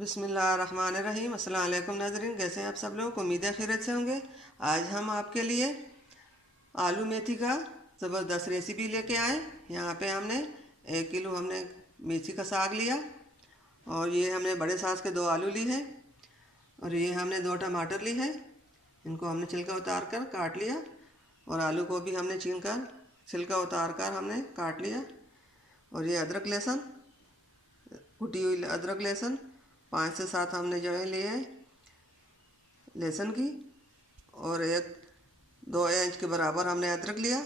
बिस्मिल्लाहिर्रहमानिर्रहीम। अस्सलाम वालेकुम नाज़रीन, कैसे हैं आप सब लोग? उम्मीद है खैरियत से होंगे। आज हम आपके लिए आलू मेथी का ज़बरदस्त रेसिपी लेके आए। यहाँ पे हमने 1 किलो मेथी का साग लिया, और ये हमने बड़े साइज़ के 2 आलू ली है, और ये हमने 2 टमाटर ली है। इनको हमने छिलका उतार कर काट लिया, और आलू को भी हमने छील कर छिलका उतार कर हमने काट लिया। और ये अदरक लहसुन, कुटी हुई अदरक लहसुन 5 से 7 हमने जो है लिए हैं लहसुन की, और 1-2 इंच के बराबर हमने अदरक लिया,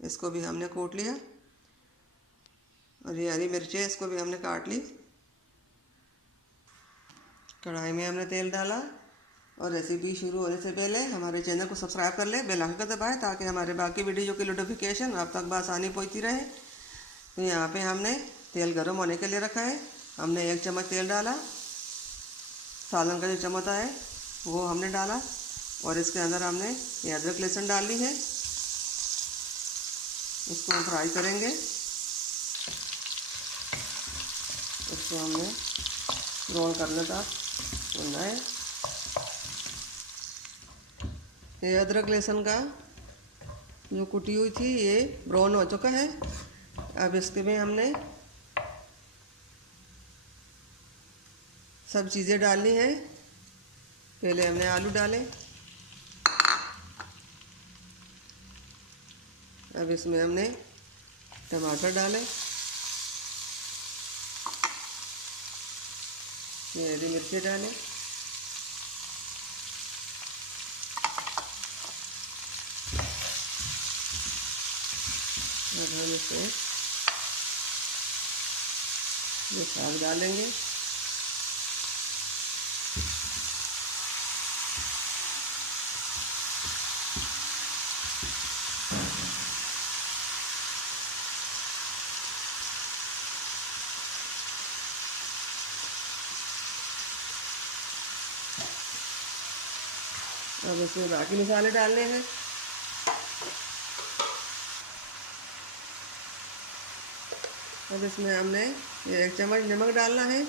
इसको भी हमने कूट लिया। और ये हरी मिर्ची है, इसको भी हमने काट ली। कढ़ाई में हमने तेल डाला, और रेसिपी शुरू होने से पहले हमारे चैनल को सब्सक्राइब कर ले, बेल आइकन दबाएं ताकि हमारे बाकी वीडियो की नोटिफिकेशन आप तक बआसानी पहुंचती रहे। तो यहाँ पे हमने तेल गर्म होने के लिए रखा है। हमने 1 चम्मच तेल डाला, सालन का जो चम्मच है वो हमने डाला, और इसके अंदर हमने ये अदरक लहसुन डाल ली है। इसको हम फ्राई करेंगे। इसको हमने ब्राउन करने तक भूनना है। ये अदरक लहसुन का जो कुटी हुई थी ये ब्राउन हो चुका है। अब इसके में हमने सब चीज़ें डालनी है। पहले हमने आलू डाले, अब इसमें हमने टमाटर डाले, ये हरी मिर्ची डाले, अब हम इसमें ये साग डालेंगे। अब इसमें बाकी मसाले डालने हैं। अब इसमें हमने ये 1 चम्मच नमक डालना है।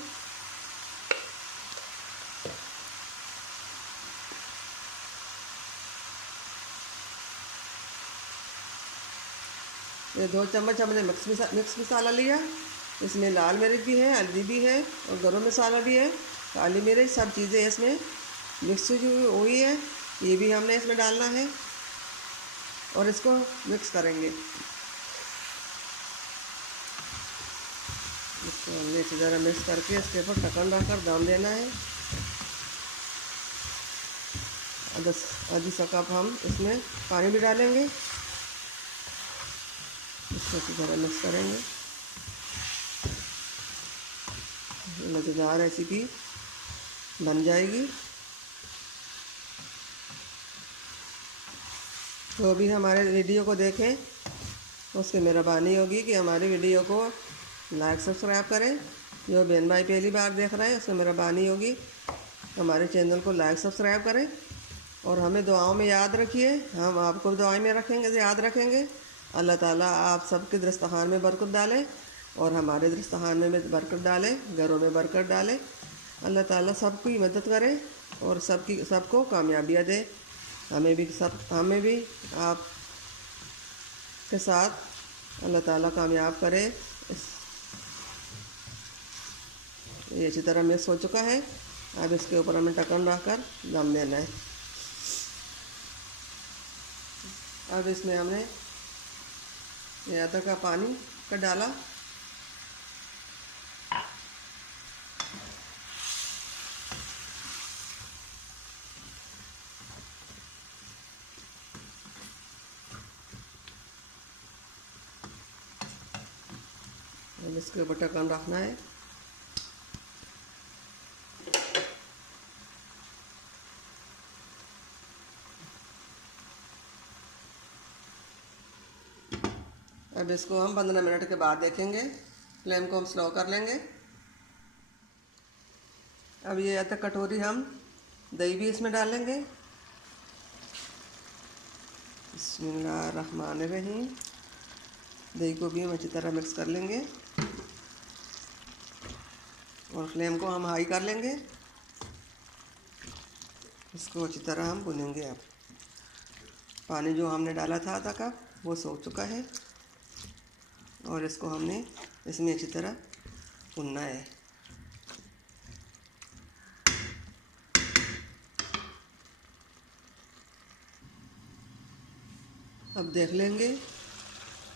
ये 2 चम्मच हमने मिक्स मसाला लिया। इसमें लाल मिर्च भी है, हल्दी भी है, और गरम मसाला भी है, काली मिर्च, सब चीज़ें इसमें मिक्स हुई है। ये भी हमने इसमें डालना है, और इसको मिक्स करेंगे। इसको हमने इसी तरह मिक्स करके इसके ऊपर ढक्कन रखकर दम देना है। आधी सा कप हम इसमें पानी भी डालेंगे। इसको इसी तरह मिक्स करेंगे। मज़ेदार रेसिपी बन जाएगी। जो भी हमारे वीडियो को देखें उसकी मेहरबानी होगी कि हमारी वीडियो को लाइक सब्सक्राइब करें। जो बहन भाई पहली बार देख रहे हैं उसकी मेहरबानी होगी हमारे चैनल को लाइक सब्सक्राइब करें, और हमें दुआओं में याद रखिए। हम आपको दुआओं में रखेंगे, याद रखेंगे। अल्लाह ताला आप सबके दस्तरखान में बरकत डाले, और हमारे दस्तरखान में बरकत डाले, घरों में बरकत डाले। अल्लाह ताला सबकी मदद करे और सबको कामयाबियाँ दे। हमें भी आप के साथ अल्लाह ताला कामयाब करे। ये अच्छी तरह मिक्स हो चुका है। अब इसके ऊपर हमें ढक्कन रखकर दम देना है। अब इसमें हमने ये अदरक का पानी का डाला, इसके ऊपर ढक्कन रखना है। अब इसको हम 15 मिनट के बाद देखेंगे। फ्लेम को हम स्लो कर लेंगे। अब ये आधा कटोरी हम दही भी इसमें डालेंगे। बिस्मिल्लाहिर्रहमानिर्रहीम। दही को भी हम अच्छी तरह मिक्स कर लेंगे। और फ्लेम को हम हाई कर लेंगे। इसको अच्छी तरह हम भुनेंगे। अब पानी जो हमने डाला था आधा कप वो सूख चुका है और इसको हमने इसमें अच्छी तरह भुनना है। अब देख लेंगे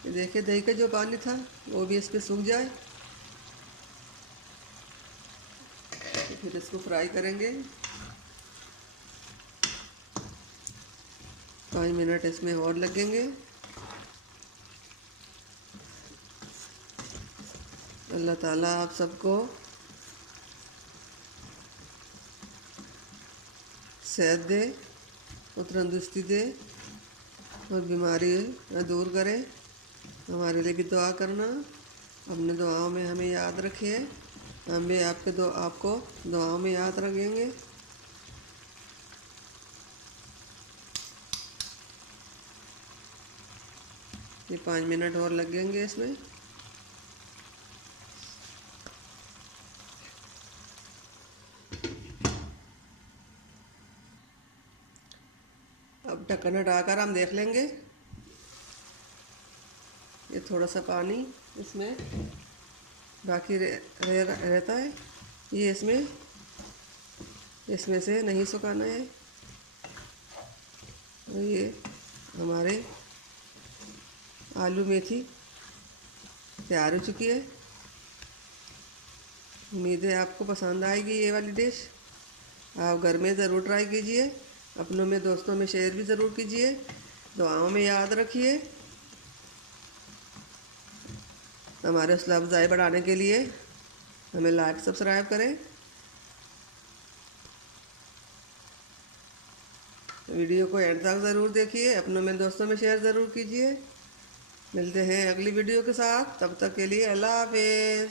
कि देखिए दही का जो पानी था वो भी इस पर सूख जाए, तो फिर इसको फ्राई करेंगे। 5 मिनट इसमें और लगेंगे। अल्लाह ताला आप सबको सेहत दे और तंदुरुस्ती दे और बीमारी दूर करे। हमारे लिए भी दुआ करना। अपने दुआओं में हमें याद रखिए, हम भी आपको दुआओं में याद रखेंगे। ये 5 मिनट और लगेंगे इसमें। अब ढक्कन हटाकर हम देख लेंगे। ये थोड़ा सा पानी इसमें बाकी रहता है, ये इसमें से नहीं सुखाना है। और ये हमारे आलू मेथी तैयार हो चुकी है। उम्मीद है आपको पसंद आएगी ये वाली डिश। आप घर में ज़रूर ट्राई कीजिए, अपनों में दोस्तों में शेयर भी ज़रूर कीजिए। दुआओं में याद रखिए। हमारे हौसला अफजाई बढ़ाने के लिए हमें लाइक सब्सक्राइब करें। वीडियो को एंड तक ज़रूर देखिए, अपनों में दोस्तों में शेयर ज़रूर कीजिए। मिलते हैं अगली वीडियो के साथ, तब तक के लिए अल्लाह हाफिज़।